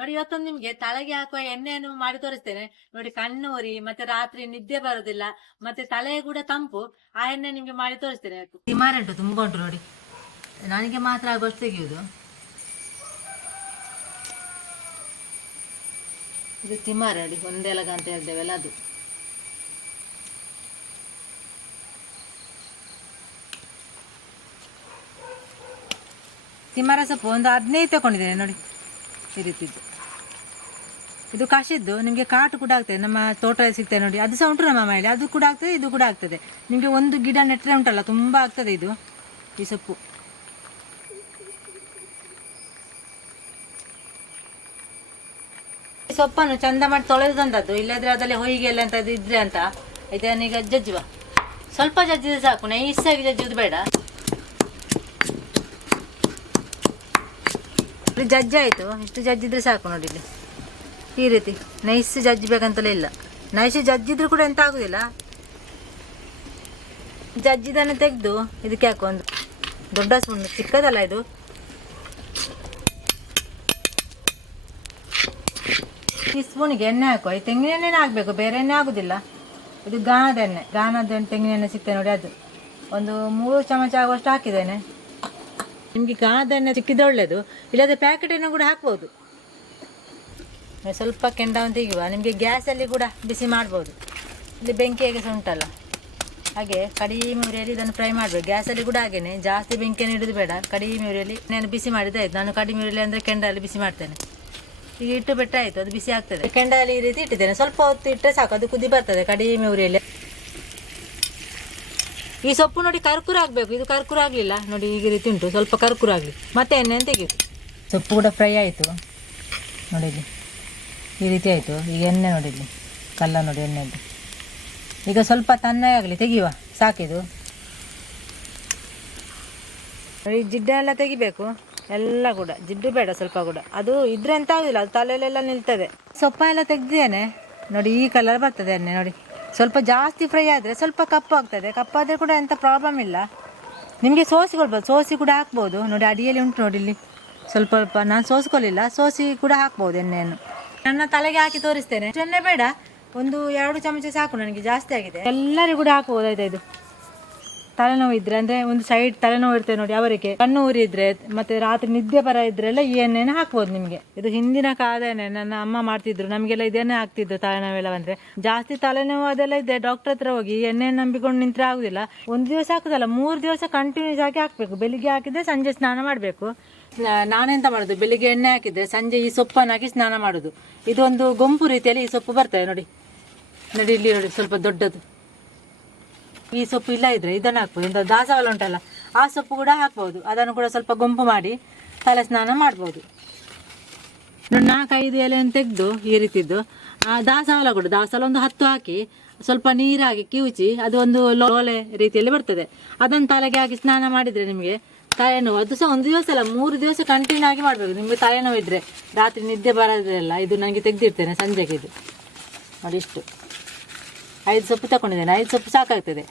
ನೋಡಿ ಇವತ್ತೊಂದು ನಿಮ್ಗೆ ತಲೆಗೆ ಹಾಕುವ ಎಣ್ಣೆಯನ್ನು ಮಾಡಿ ತೋರಿಸ್ತೇನೆ ನೋಡಿ. ಕಣ್ಣು ಉರಿ ಮತ್ತೆ ರಾತ್ರಿ ನಿದ್ದೆ ಬರೋದಿಲ್ಲ ಮತ್ತೆ ತಲೆ ಕೂಡ ತಂಪು. ಆ ಎಣ್ಣೆ ನಿಮ್ಗೆ ಮಾಡಿ ತೋರಿಸ್ತೇನೆ. ತಿಮಾರೆ ಉಂಟು, ತುಂಬಾ ಉಂಟು ನೋಡಿ. ನನಗೆ ಮಾತ್ರ ಆಗುವಷ್ಟು ತೆಗೆಯುವುದು. ಇದು ತಿಮಾರೆ ನೋಡಿ, ಒಂದೆಲಗ ಅಂತ ಹೇಳ್ತೇವಲ್ಲ ಅದು. ತಿಮಾರ ಸೊಪ್ಪು ಒಂದು 15 ತಗೊಂಡಿದ್ದೇನೆ ನೋಡಿ, ಈ ರೀತಿದ್ದು. ಇದು ಕಷಿದ್ದು ನಿಮಗೆ ಕಾಟು ಕೂಡ ಆಗ್ತದೆ, ನಮ್ಮ ತೋಟದಲ್ಲಿ ಸಿಗ್ತದೆ ನೋಡಿ. ಅದು ಸಹ ಉಂಟು ನಮ್ಮ ಮನೆಯಲ್ಲಿ, ಅದು ಕೂಡ ಆಗ್ತದೆ, ಇದು ಕೂಡ ಆಗ್ತದೆ. ನಿಮಗೆ ಒಂದು ಗಿಡ ನೆಟ್ಟರೆ ಉಂಟಲ್ಲ ತುಂಬ ಆಗ್ತದೆ ಇದು ಈ ಸೊಪ್ಪು. ಈ ಸೊಪ್ಪನ್ನು ಚಂದ ಮಾಡಿ ತೊಳೆದು ತಂದದ್ದು, ಇಲ್ಲದ್ರೆ ಅದರಲ್ಲಿ ಹೊಯ್ಗೆ ಎಲ್ಲ ಅಂತ ಇದ್ರೆ ಅಂತ. ಇದನ್ನೀಗ ಜಜ್ಜುವ, ಸ್ವಲ್ಪ ಜಜ್ಜಿದ್ರೆ ಸಾಕು, ನೈಸಾಗಿ ಜಜ್ಜುವುದು ಬೇಡ. ಜಜ್ಜಿ ಆಯಿತು, ಇಷ್ಟು ಜಜ್ಜಿದ್ರೆ ಸಾಕು ನೋಡಿ. ಇಲ್ಲಿ ಈ ರೀತಿ ನೈಸ್ ಜಜ್ಜಬೇಕಂತಲೇ ಇಲ್ಲ. ನೈಸ್ ಜಜ್ಜಿದ್ರು ಕೂಡ ಎಂತ ಆಗುದಿಲ್ಲ. ಜಜ್ಜಿದನ್ನು ತೆಗೆದು ಇದಕ್ಕೆ ಹಾಕು, ಒಂದು ದೊಡ್ಡ ಸ್ಪೂನ್, ಚಿಕ್ಕದಲ್ಲ ಇದು. ಈ ಸ್ಪೂನಿಗೆ ಎಣ್ಣೆ ಹಾಕುವ. ಈ ತೆಂಗಿನ ಎಣ್ಣೆನೇ ಹಾಕಬೇಕು, ಬೇರೆ ಎಣ್ಣೆ ಆಗುದಿಲ್ಲ. ಇದು ಗಾಣದ ಎಣ್ಣೆ, ತೆಂಗಿನ ಎಣ್ಣೆ ಸಿಗ್ತದೆ ನೋಡಿ, ಅದು ಒಂದು 3 ಚಮಚ ಆಗುವಷ್ಟು ಹಾಕಿದ್ದೇನೆ. ನಿಮಗೆ ಗಾಣದ ಎಣ್ಣೆ ಸಿಕ್ಕಿದ್ರೆ ಒಳ್ಳೆಯದು, ಇಲ್ಲದೆ ಪ್ಯಾಕೆಟ್ ಎಣ್ಣೆ ಕೂಡ ಹಾಕ್ಬೋದು. ಸ್ವಲ್ಪ ಕೆಂಡವನ್ನು ತೆಗೆಯುವ. ನಿಮಗೆ ಗ್ಯಾಸಲ್ಲಿ ಕೂಡ ಬಿಸಿ ಮಾಡ್ಬೋದು, ಇಲ್ಲಿ ಬೆಂಕಿ ಹೇಗೆ ಸಹ ಉಂಟಲ್ಲ ಹಾಗೆ ಕಡಿಮೆ ಉರಿಯಲ್ಲಿ ಇದನ್ನು ಫ್ರೈ ಮಾಡಬೇಕು. ಗ್ಯಾಸಲ್ಲಿ ಕೂಡ ಹಾಗೇನೆ, ಜಾಸ್ತಿ ಬೆಂಕಿಯನ್ನು ಇಡೋದು ಬೇಡ, ಕಡಿಮೆ ಉರಿಯಲ್ಲಿ ನಾನು ಬಿಸಿ ಮಾಡಿದ್ರೆ ಆಯ್ತು. ನಾನು ಕಡಿಮೆ ಉರಿಯಲ್ಲಿ ಅಂದರೆ ಕೆಂಡಲ್ಲಿ ಬಿಸಿ ಮಾಡ್ತೇನೆ. ಈಗ ಇಟ್ಟು ಬಿಟ್ಟರೆ ಆಯಿತು, ಅದು ಬಿಸಿ ಆಗ್ತದೆ. ಕೆಂಡಲ್ಲಿ ಈ ರೀತಿ ಇಟ್ಟಿದ್ದೇನೆ, ಸ್ವಲ್ಪ ಹೊತ್ತು ಇಟ್ಟರೆ ಸಾಕು, ಅದು ಕುದಿ ಬರ್ತದೆ ಕಡಿಮೆ ಉರಿಯಲ್ಲಿ. ಈ ಸೊಪ್ಪು ನೋಡಿ ಕರ್ಕೂರ ಆಗಬೇಕು, ಇದು ಕರ್ಕೂರ ಆಗಲಿಲ್ಲ ನೋಡಿ, ಈಗ ರೀತಿ ಉಂಟು. ಸ್ವಲ್ಪ ಕರ್ಕೂರ ಆಗಲಿ ಮತ್ತೆ ಎಣ್ಣೆಯನ್ನು ತೆಗೆಯುದು. ಸೊಪ್ಪು ಕೂಡ ಫ್ರೈ ಆಯಿತು ನೋಡಿ, ಇಲ್ಲಿ ಈ ರೀತಿ ಆಯಿತು. ಈಗ ಎಣ್ಣೆ ನೋಡಿ, ಇಲ್ಲಿ ಕಲ್ಲ ನೋಡಿ ಎಣ್ಣೆದ್ದು. ಈಗ ಸ್ವಲ್ಪ ತಣ್ಣಗೆ ಆಗಲಿ, ತೆಗೆಯುವ, ಸಾಕಿದು. ಈ ಜಿಡ್ಡೆಲ್ಲ ತೆಗಿಬೇಕು ಎಲ್ಲ ಕೂಡ, ಜಿಡ್ಡು ಬೇಡ ಸ್ವಲ್ಪ ಕೂಡ. ಅದು ಇದ್ರೆ ಎಂತ ಆಗುದಿಲ್ಲ, ಅದು ತಲೆಯಲ್ಲೆಲ್ಲ ನಿಲ್ತದೆ. ಸೊಪ್ಪ ಎಲ್ಲ ತೆಗ್ದಿದ್ದೇನೆ ನೋಡಿ, ಈ ಕಲರ್ ಬರ್ತದೆ ಎಣ್ಣೆ ನೋಡಿ. ಸ್ವಲ್ಪ ಜಾಸ್ತಿ ಫ್ರೈ ಆದರೆ ಸ್ವಲ್ಪ ಕಪ್ಪು ಆಗ್ತದೆ, ಕಪ್ಪಾದರೆ ಕೂಡ ಎಂಥ ಪ್ರಾಬ್ಲಮ್ ಇಲ್ಲ. ನಿಮಗೆ ಸೋಸಿಕೊಳ್ಬೋದು, ಸೋಸಿ ಕೂಡ ಹಾಕ್ಬೋದು ನೋಡಿ. ಅಡಿಯಲ್ಲಿ ಉಂಟು ನೋಡಿ, ಇಲ್ಲಿ ಸ್ವಲ್ಪ ಸ್ವಲ್ಪ. ನಾನು ಸೋಸ್ಕೊಳ್ಳಿಲ್ಲ, ಸೋಸಿ ಕೂಡ ಹಾಕ್ಬೋದು ಎಣ್ಣೆಯನ್ನು. ನನ್ನ ತಲೆಗೆ ಹಾಕಿ ತೋರಿಸ್ತೇನೆ. ಎಣ್ಣೆ ಬೇಡ, ಒಂದು 2 ಚಮಚ ಸಾಕು, ನನಗೆ ಜಾಸ್ತಿ ಆಗಿದೆ. ಎಲ್ಲರಿಗೂ ಕೂಡ ಹಾಕ್ಬೋದು ಆಯ್ತಾ. ಇದು ತಲೆನೋವು ಇದ್ರೆ, ಅಂದರೆ ಒಂದು ಸೈಡ್ ತಲೆನೋವು ಇರ್ತದೆ ನೋಡಿ ಅವರಿಗೆ, ಕಣ್ಣು ಉರಿ ಇದ್ರೆ ಮತ್ತೆ ರಾತ್ರಿ ನಿದ್ದೆ ಬರ ಇದ್ರೆಲ್ಲ ಈ ಎಣ್ಣೆನ ಹಾಕ್ಬೋದು ನಿಮಗೆ. ಇದು ಹಿಂದಿನ ಕಾಲದ ಎಣ್ಣೆ, ನನ್ನ ಅಮ್ಮ ಮಾಡ್ತಿದ್ರು, ನಮಗೆಲ್ಲ ಇದನ್ನೇ ಹಾಕ್ತಿದ್ರು ತಲೆನೋವೆಲ್ಲ ಬಂದರೆ. ಜಾಸ್ತಿ ತಲೆನೋವು ಅದೆಲ್ಲ ಇದೆ, ಡಾಕ್ಟರ್ ಹತ್ರ ಹೋಗಿ ಎಣ್ಣೆಯನ್ನು ನಂಬಿಕೊಂಡು ನಿಂತರೆ ಆಗುದಿಲ್ಲ. ಒಂದು ದಿವಸ ಹಾಕುದಲ್ಲ, 3 ದಿವಸ ಕಂಟಿನ್ಯೂಸ್ ಆಗಿ ಹಾಕಬೇಕು. ಬೆಳಿಗ್ಗೆ ಹಾಕಿದ್ರೆ ಸಂಜೆ ಸ್ನಾನ ಮಾಡಬೇಕು. ನಾನೆಂತ ಮಾಡೋದು, ಬೆಳಿಗ್ಗೆ ಎಣ್ಣೆ ಹಾಕಿದ್ರೆ ಸಂಜೆ ಈ ಸೊಪ್ಪನ್ನು ಹಾಕಿ ಸ್ನಾನ ಮಾಡೋದು. ಇದೊಂದು ಗೊಂಪು ರೀತಿಯಲ್ಲಿ ಈ ಸೊಪ್ಪು ಬರ್ತದೆ ನೋಡಿ. ನೋಡಿ ಇಲ್ಲಿ ನೋಡಿ, ಸ್ವಲ್ಪ ದೊಡ್ಡದು. ಈ ಸೊಪ್ಪು ಇಲ್ಲ ಇದ್ರೆ ಇದನ್ನು ಹಾಕ್ಬೋದು. ಇಂಥ ದಾಸವಾಳ ಉಂಟಲ್ಲ, ಆ ಸೊಪ್ಪು ಕೂಡ ಹಾಕ್ಬೋದು. ಅದನ್ನು ಕೂಡ ಸ್ವಲ್ಪ ಗುಂಪು ಮಾಡಿ ತಲೆ ಸ್ನಾನ ಮಾಡ್ಬೋದು. ನೋಡಿ 4-5 ಎಲೆಯನ್ನು ತೆಗೆದು ಈ ರೀತಿದ್ದು. ಆ ದಾಸವಾಳ ಕೂಡ, ದಾಸವಾಳ ಒಂದು 10 ಹಾಕಿ ಸ್ವಲ್ಪ ನೀರಾಗಿ ಕಿವುಚಿ, ಅದು ಒಂದು ಲೋಲೆ ರೀತಿಯಲ್ಲಿ ಬರ್ತದೆ. ಅದನ್ನು ತಲೆಗೆ ಹಾಕಿ ಸ್ನಾನ ಮಾಡಿದರೆ ನಿಮಗೆ ತಲೆನೋವು, ಅದು ಸಹ ಒಂದು ದಿವಸ ಅಲ್ಲ 3 ದಿವಸ ಕಂಟಿನ್ಯೂ ಆಗಿ ಮಾಡಬೇಕು. ನಿಮಗೆ ತಲೆನೋವು ಇದ್ದರೆ, ರಾತ್ರಿ ನಿದ್ದೆ ಬರೋದಿಲ್ಲ. ಇದು ನನಗೆ ತೆಗೆದಿರ್ತೇನೆ ಸಂಜೆಗೆ. ಇದು ನೋಡಿ, ಇಷ್ಟು 5 ಸೊಪ್ಪು ತಗೊಂಡಿದ್ದೇನೆ. 5 ಸೊಪ್ಪು ಸಾಕಾಗ್ತದೆ.